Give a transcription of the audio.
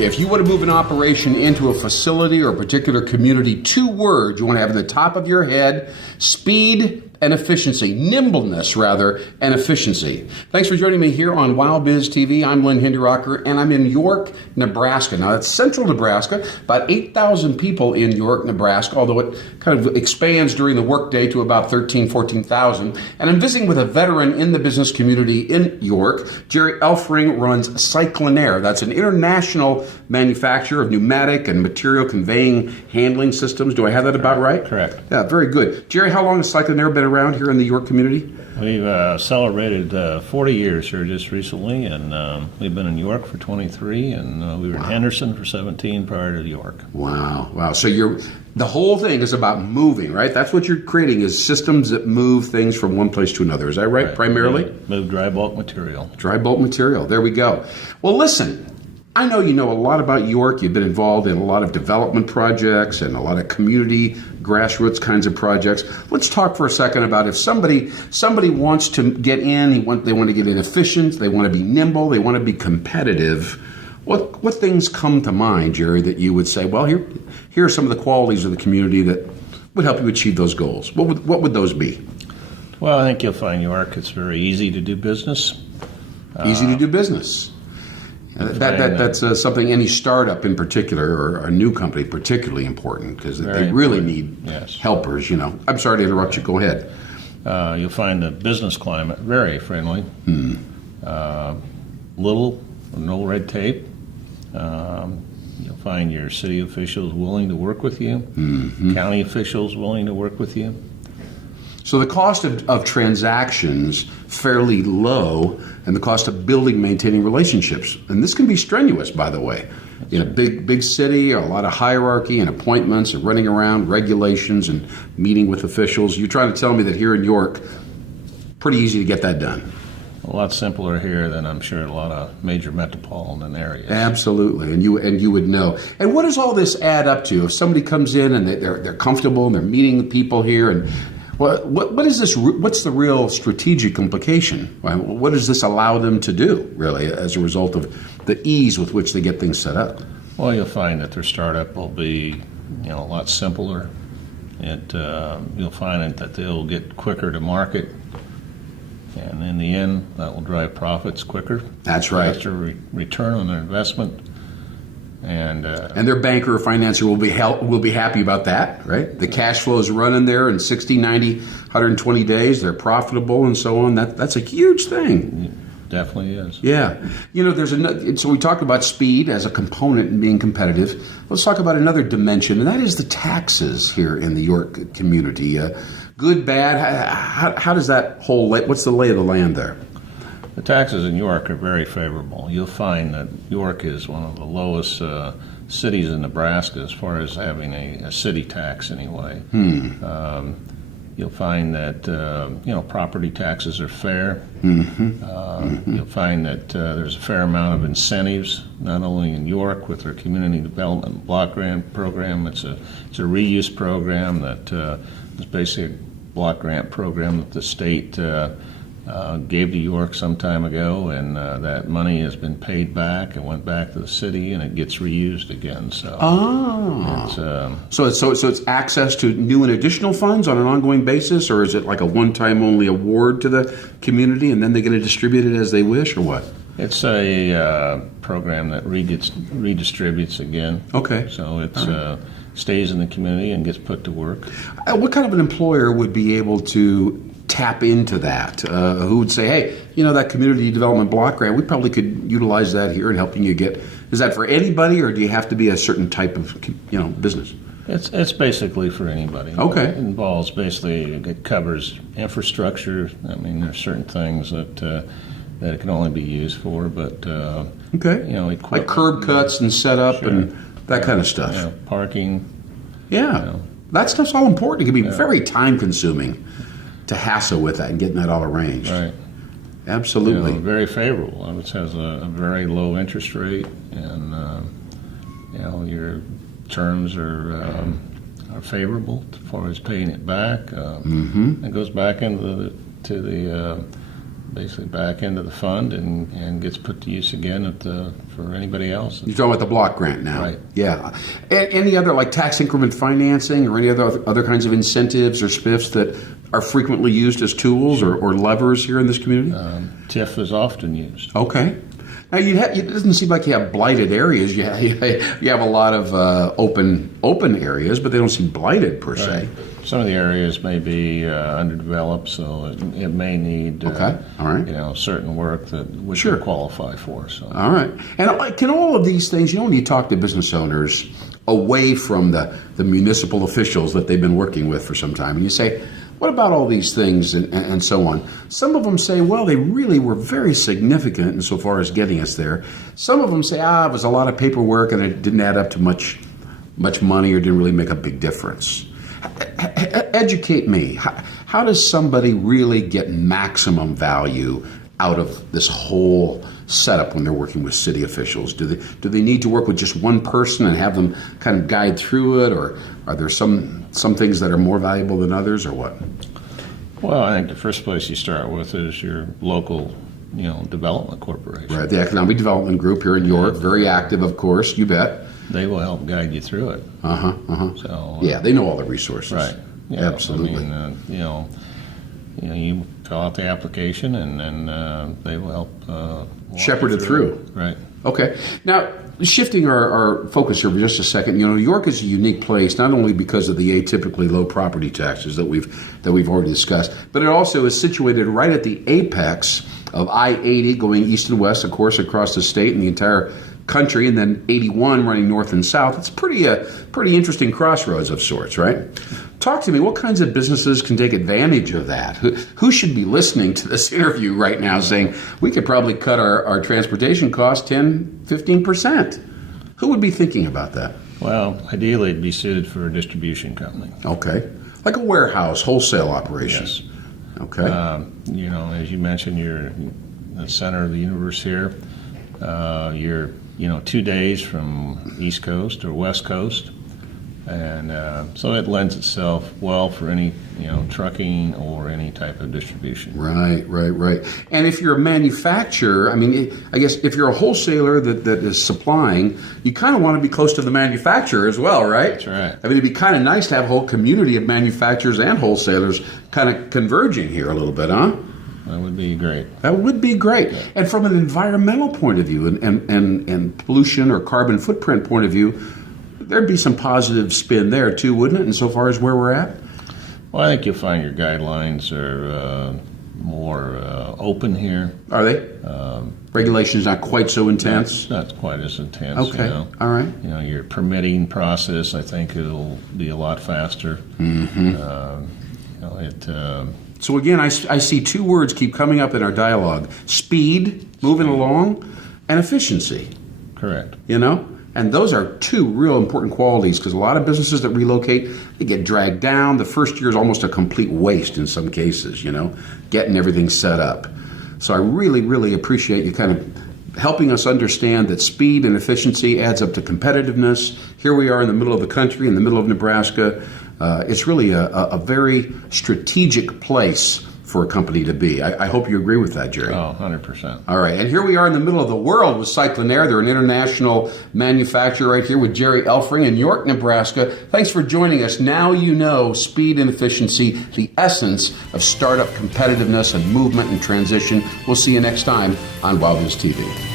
If you want to move an operation into a facility or a particular community, 2 words you want to have in the top of your head: speed and efficiency. Nimbleness, rather, and efficiency. Thanks for joining me here on WowBiz TV. I'm Len Hinderocker, and I'm in York, Nebraska. Now, that's central Nebraska, about 8,000 people in York, Nebraska, although it kind of expands during the workday to about 14,000. And I'm visiting with a veteran in the business community in York. Jerry Elfring runs Cyclonaire. That's an international manufacturer of pneumatic and material conveying handling systems. Do I have that about right? Correct. Yeah, very good. Jerry, how long has Cyclonaire been around here in the York community? We've celebrated 40 years here just recently, and we've been in York for 23, and we were in Henderson for 17 prior to York. Wow. So the whole thing is about moving, right? That's what you're creating, is systems that move things from one place to another. Is that right, primarily? Move dry bulk material. Dry bulk material. There we go. Well, listen, I know you know a lot about York. You've been involved in a lot of development projects and a lot of community grassroots kinds of projects. Let's talk for a second about if somebody wants to get in, they want to get in efficient, they want to be nimble, they want to be competitive. What things come to mind, Jerry, that you would say, well, here are some of the qualities of the community that would help you achieve those goals? What would those be? Well, I think you'll find York, it's very easy to do business. Easy to do business. That's something any startup in particular, or a new company, particularly important, because they really need helpers. I'm sorry to interrupt you. Go ahead. You'll find the business climate very friendly. Little or no red tape. You'll find your city officials willing to work with you. County officials willing to work with you. So the cost of transactions fairly low, and the cost of building, maintaining relationships. And this can be strenuous, by the way. In a big city, a lot of hierarchy and appointments and running around, regulations and meeting with officials. You're trying to tell me that here in York, pretty easy to get that done. A lot simpler here than I'm sure a lot of major metropolitan areas. Absolutely, and you would know. And what does all this add up to? If somebody comes in and they're comfortable and they're meeting the people here, and what is this? What's the real strategic implication? What does this allow them to do, really, as a result of the ease with which they get things set up? Well, you'll find that their startup will be, a lot simpler. You'll find that they'll get quicker to market, and in the end, that will drive profits quicker. That's right. Faster return on their investment. And their banker or financier will be happy about that, right? The cash flow is running there in 60, 90, 120 days. They're profitable and so on. That's a huge thing. It definitely is. Yeah. So we talked about speed as a component in being competitive. Let's talk about another dimension, and that is the taxes here in the York community. Good, bad, how does that what's the lay of the land there? The taxes in York are very favorable. You'll find that York is one of the lowest cities in Nebraska as far as having a city tax anyway. You'll find that property taxes are fair. You'll find that there's a fair amount of incentives, not only in York with their community development block grant program. It's a reuse program that is basically a block grant program that the state gave to York some time ago, and that money has been paid back and went back to the city, and it gets reused again. So, so it's access to new and additional funds on an ongoing basis, or is it like a one-time only award to the community, and then they get to distribute it as they wish, or what? It's a program that redistributes again. Okay. So it stays in the community and gets put to work. What kind of an employer would be able to tap into that? Who would say, hey, that community development block grant, we probably could utilize that here in helping you get. Is that for anybody, or do you have to be a certain type of business? It's basically for anybody. Okay. It involves it covers infrastructure. I mean, there's certain things that it can only be used for, but like curb cuts and setup and that kind of stuff. Parking. Yeah, that stuff's all important. It can be very time consuming to hassle with that and getting that all arranged. Right. Absolutely. Very favorable. It has a very low interest rate, and your terms are favorable as far as paying it back. It goes back into the basically back into the fund and gets put to use again for anybody else. You're talking about the block grant now. Right. Yeah. Any other like tax increment financing or any other kinds of incentives or spiffs that are frequently used as tools or levers here in this community? TIF is often used. Okay. Now it doesn't seem like you have blighted areas. You have a lot of open areas, but they don't seem blighted per se. Right. Some of the areas may be underdeveloped, so it may need okay. All right. Certain work that we sure. can qualify for. So. All right. And can all of these things, when you talk to business owners away from the municipal officials that they've been working with for some time, and you say, what about all these things and so on? Some of them say, well, they really were very significant insofar as getting us there. Some of them say, it was a lot of paperwork and it didn't add up to much money or didn't really make a big difference. Educate me. How does somebody really get maximum value out of this whole setup when they're working with city officials? Do they need to work with just one person and have them kind of guide through it, or are there some things that are more valuable than others, or what? Well, I think the first place you start with is your local, development corporation. Right, the Economic Development Group here in York, very active, of course, you bet. They will help guide you through it. So yeah, they know all the resources. Right. Yeah, absolutely. You fill out the application, and then they will help shepherd it through. Right. Okay. Now, shifting our focus here for just a second, New York is a unique place, not only because of the atypically low property taxes that we've already discussed, but it also is situated right at the apex of I-80 going east and west, of course, across the state and the entire country, and then 81 running north and south. It's pretty interesting crossroads of sorts, right? Talk to me. What kinds of businesses can take advantage of that? Who should be listening to this interview right now saying, we could probably cut our transportation costs 10, 15%? Who would be thinking about that? Well, ideally it'd be suited for a distribution company. Okay. Like a warehouse, wholesale operation. Yes. Okay. As you mentioned, you're in the center of the universe here. You're 2 days from East Coast or West Coast. And so it lends itself well for any, trucking or any type of distribution. Right. And if you're a manufacturer, I guess if you're a wholesaler that is supplying, you kind of want to be close to the manufacturer as well, right? That's right. It'd be kind of nice to have a whole community of manufacturers and wholesalers kind of converging here a little bit, huh? That would be great. That would be great. Yeah. And from an environmental point of view and pollution or carbon footprint point of view, there'd be some positive spin there too, wouldn't it, insofar as where we're at? Well, I think you'll find your guidelines are more open here. Are they? Regulation's not quite so intense? Not quite as intense. Okay, all right. Your permitting process, I think it'll be a lot faster. Mm-hmm. So again, I see two words keep coming up in our dialogue: speed, moving along, and efficiency. Correct. And those are two real important qualities, because a lot of businesses that relocate, they get dragged down. The first year is almost a complete waste in some cases, getting everything set up. So I really, really appreciate you kind of helping us understand that speed and efficiency adds up to competitiveness. Here we are in the middle of the country, in the middle of Nebraska. It's really a very strategic place for a company to be. I hope you agree with that, Jerry. Oh, 100%. All right, and here we are in the middle of the world with Cyclonaire. They're an international manufacturer right here with Jerry Elfring in York, Nebraska. Thanks for joining us. Now you know speed and efficiency, the essence of startup competitiveness and movement and transition. We'll see you next time on WowBiz TV.